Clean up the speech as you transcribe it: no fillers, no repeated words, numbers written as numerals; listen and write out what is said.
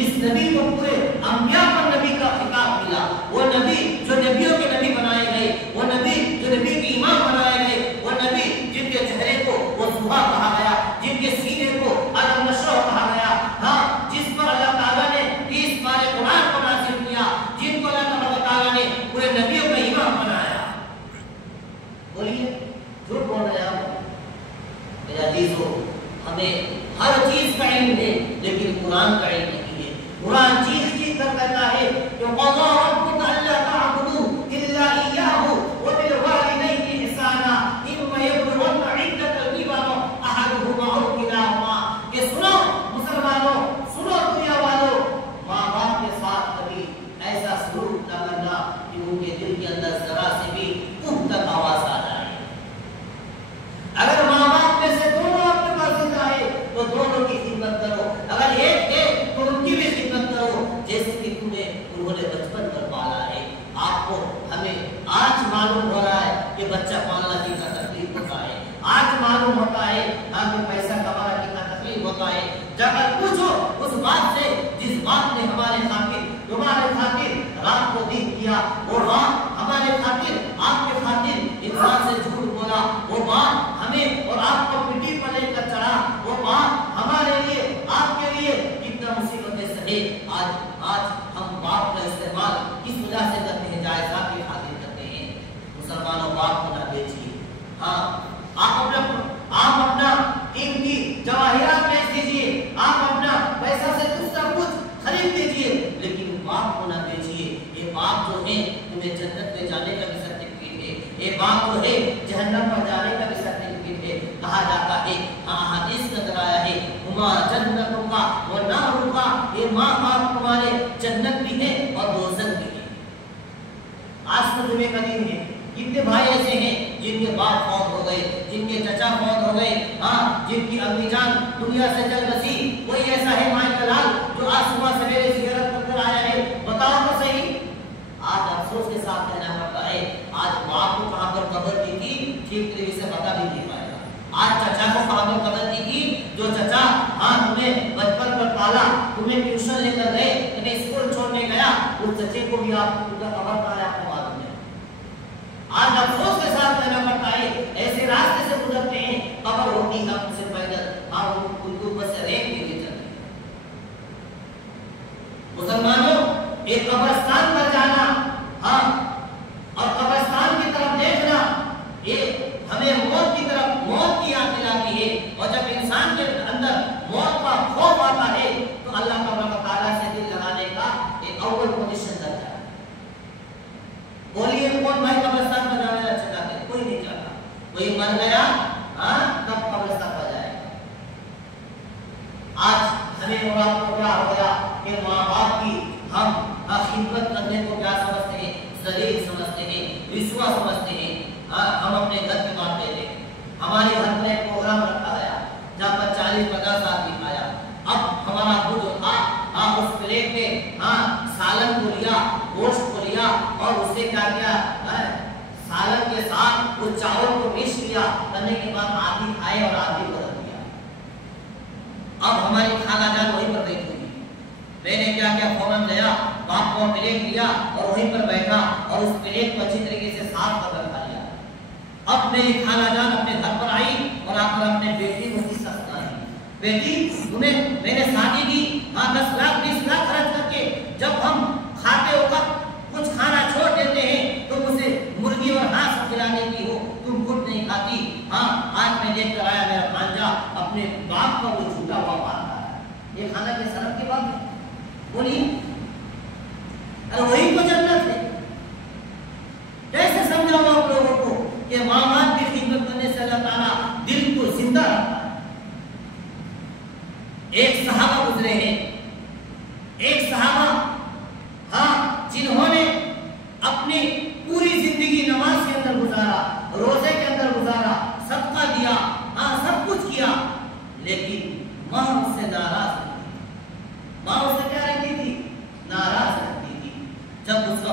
جس نبی کو پورے انبیاء پر نبی کا خطاب ملا، وہ نبی جو نبیوں کے نبی بنائے گئے، وہ نبی جو نبی کے امام بنائے گئے، وہ نبی جن کے چہرے کو وہ صبح کہا گیا، جن کے سینے کو علم نشر کہا گیا، ہاں جس پر اللہ تعالیٰ نے 30 پارے قرآن کو نازل کیا، جن کو اللہ تعالیٰ نے پورے نبیوں کا امام بنایا۔ بولیے جھوٹ بول رہے ہیں میرے عزیزو، ہمیں ہر چیز کا علم ہے لیکن قرآن کا علم نہیں ہے۔ قرآن چیز چیز کر کہتا ہے کہ وَقَضَىٰ رَبُّكَ أَلَّا تَعْبُدُوا إِلَّا إِيَّاهُ وَبِالْوَالِدَيْنِ إِحْسَانًا إِمَّا يَبْلُغَنَّ عِندَكَ الْكِبَرَ أَحَدُهُمَا أَوْ كِلَاهُمَا، کہ سنو مسلمانوں، سنو دنیا والوں، ماں باپ کے ساتھ کبھی ایسا سلوک نہ کرنا کہ ان کے دل کے اندر ذرا سے بھی اف تک آواز آ جائے۔ اگر ماں باپ میں سے دونوں آپ کے پاس زندہ ہے تو دونوں کی خدمت کرو، اگر ایک ہے تو ان کی بھی خدمت کرو، جیسے کہ انہوں نے بچپن پر پالا ہے۔ آپ کو ہمیں آج معلوم ہو رہا ہے کہ بچہ پالنا کتنا تکلیف ہوتا ہے، آج معلوم ہوتا ہے ہمیں پیسہ کمانا کتنا تکلیف ہوتا ہے۔ جب پوچھو اس بات سے جس بات نے ہمارے خاطر تمہارے خاطر رات کو دن کیا، وہ رات ہمارے خاطر آپ کے خاطر انسان سے جھوٹ بولا، وہ بات ہمیں اور آپ کو پٹی پر لے کر چڑھا، وہ بات ہمارے لیے آپ کے لیے کتنا مصیبتیں سہے۔ آج ہم باپ کا استعمال کس وجہ سے کرتے ہیں؟ جائیداد کی خاطر کرتے ہیں۔ مسلمانوں باپ کو نہ بیچیے، ہاں آپ اپنا قیمتی جواہرات بیچ دیجیے، آپ اپنا پیسہ سے کچھ نہ کچھ خرید لیجیے، لیکن باپ کو نہ بیچیے۔ یہ باپ جو ہے تمہیں جنت میں جانے کا بھی سرٹیفکیٹ ہے، یہ باپ جو ہے جہنم پر جانے کا بھی سرٹیفکیٹ ہے۔ کہا جاتا ہے، حدیث کا درایا ہے، ہما جنتوں کا وہ ناروں کا، یہ ماں باپ تمہارے جنت بھی ہے اور دوزخ بھی ہے۔ آج تو جمعے کا دن ہے، کتنے بھائی ایسے ہیں جن کے باپ فوت ہو گئے، جن کے چچا فوت ہو گئے، ہاں جن کی امی جان دنیا سے چل بسی۔ کوئی ایسا ہے مائی کا لال جو آج صبح سویرے سیرت پڑھ کر آیا ہے؟ بتاؤ تو صحیح۔ آج افسوس کے ساتھ کہنا پڑتا ہے، آج باپ کو کہاں پر قبر دی تھی ٹھیک طریقے سے پتا بھی نہیں پائے گا۔ آج چچا کو کہاں پر قبر دی تھی، جو چچا ہاں تمہیں بچپن پر پالا، تمہیں ٹیوشن لے کر گئے، تمہیں اسکول چھوڑنے گیا، اس چچے کو بھی آپ کا قبر کہاں ہے آپ کو معلوم ہے۔ آج افسوس کے ساتھ کہنا پڑتا ہے، ایسے راستے سے گزرتے ہیں، قبر ہوتی ہے ہم سے پیدل، ہم ان کو بس ریت کے لیے چلتے ہیں۔ مسلمانوں، ایک قبرستان پر جانا، ہاں اور قبرستان کی طرف دیکھنا، یہ ہمیں موت کی طرف، موت کی یاد دلاتی ہے۔ اور جب انسان کے اندر موت کا خوف آتا ہے تو اللہ تعالیٰ سے دل لگانے کا ایک اول پوزیشن درجہ ہے۔ بولیے کون بھائی قبرستان پر جانا چاہتا ہے؟ کوئی نہیں چاہتا۔ کوئی مر گیا ہاں تب قبرستان پر جائے گا۔ آج ہمیں اور آپ کو کیا ہو گیا کہ ماں باپ کی ہم خدمت کرنے کو کیا سمجھتے ہیں؟ ذلیل سمجھتے ہیں، رسوا سمجھتے ہیں۔ ہم اپنے گھر کی بات لیتے ہیں، ہمارے گھر میں ایک پروگرام رکھا گیا جہاں پر 40-50 آدمی آیا۔ اب ہمارا ابو جو تھا اس پلیٹ میں سالن کو لیا، گوشت کو لیا اور اس سے کیا کیا، سالن کے ساتھ اس چاول کو مکس کیا، کرنے کے بعد آدھی کھائے اور آدھی کو رکھ دیا۔ اب ہماری خالہ جان وہیں پر بیٹھی ہوئی، میں نے کیا کیا فوراً گیا، باپ کو پلیٹ لیا اور وہیں پر بیٹھا اور اس پلیٹ کو اچھی طریقے سے صاف کر کھا لیا۔ اب میری خالہ جان اپنے گھر پر آئی اور آ کر اپنے بیٹی کو قصہ سنائی، بیٹی تمہیں میں نے شادی کی 10 لاکھ 20 لاکھ خرچ کر کے، جب ہم کھاتے وقت کچھ کھانا چھوڑ دیتے ہیں تو اسے مرغی اور ہانس کھلانے کی ہو، تم خود نہیں کھاتی۔ آج میں دیکھ کر آیا میرا بھانجا اپنے باپ کا وہ جھوٹا ہوا مانتا ہے، یہ کھانا کے شرم کی بات ہے؟ بولیے، وہی تو جنت ہے۔ کیسے سمجھاؤں آپ لوگوں کو کہ ماں باپ کی خدمت کرنے سے اللہ تعالیٰ دل کو زندہ رکھتا ہے۔ ایک صحابہ گزرے ہیں، ایک صحابہ جنہوں نے اپنی پوری زندگی نماز کے اندر گزارا، روزے کے اندر گزارا، صدقہ دیا، سب کچھ کیا، لیکن ماں اس سے ناراض رہتی تھی۔ ماں اس سے کیا رہتی تھی؟ ناراض رہتی تھی۔ جب اس کا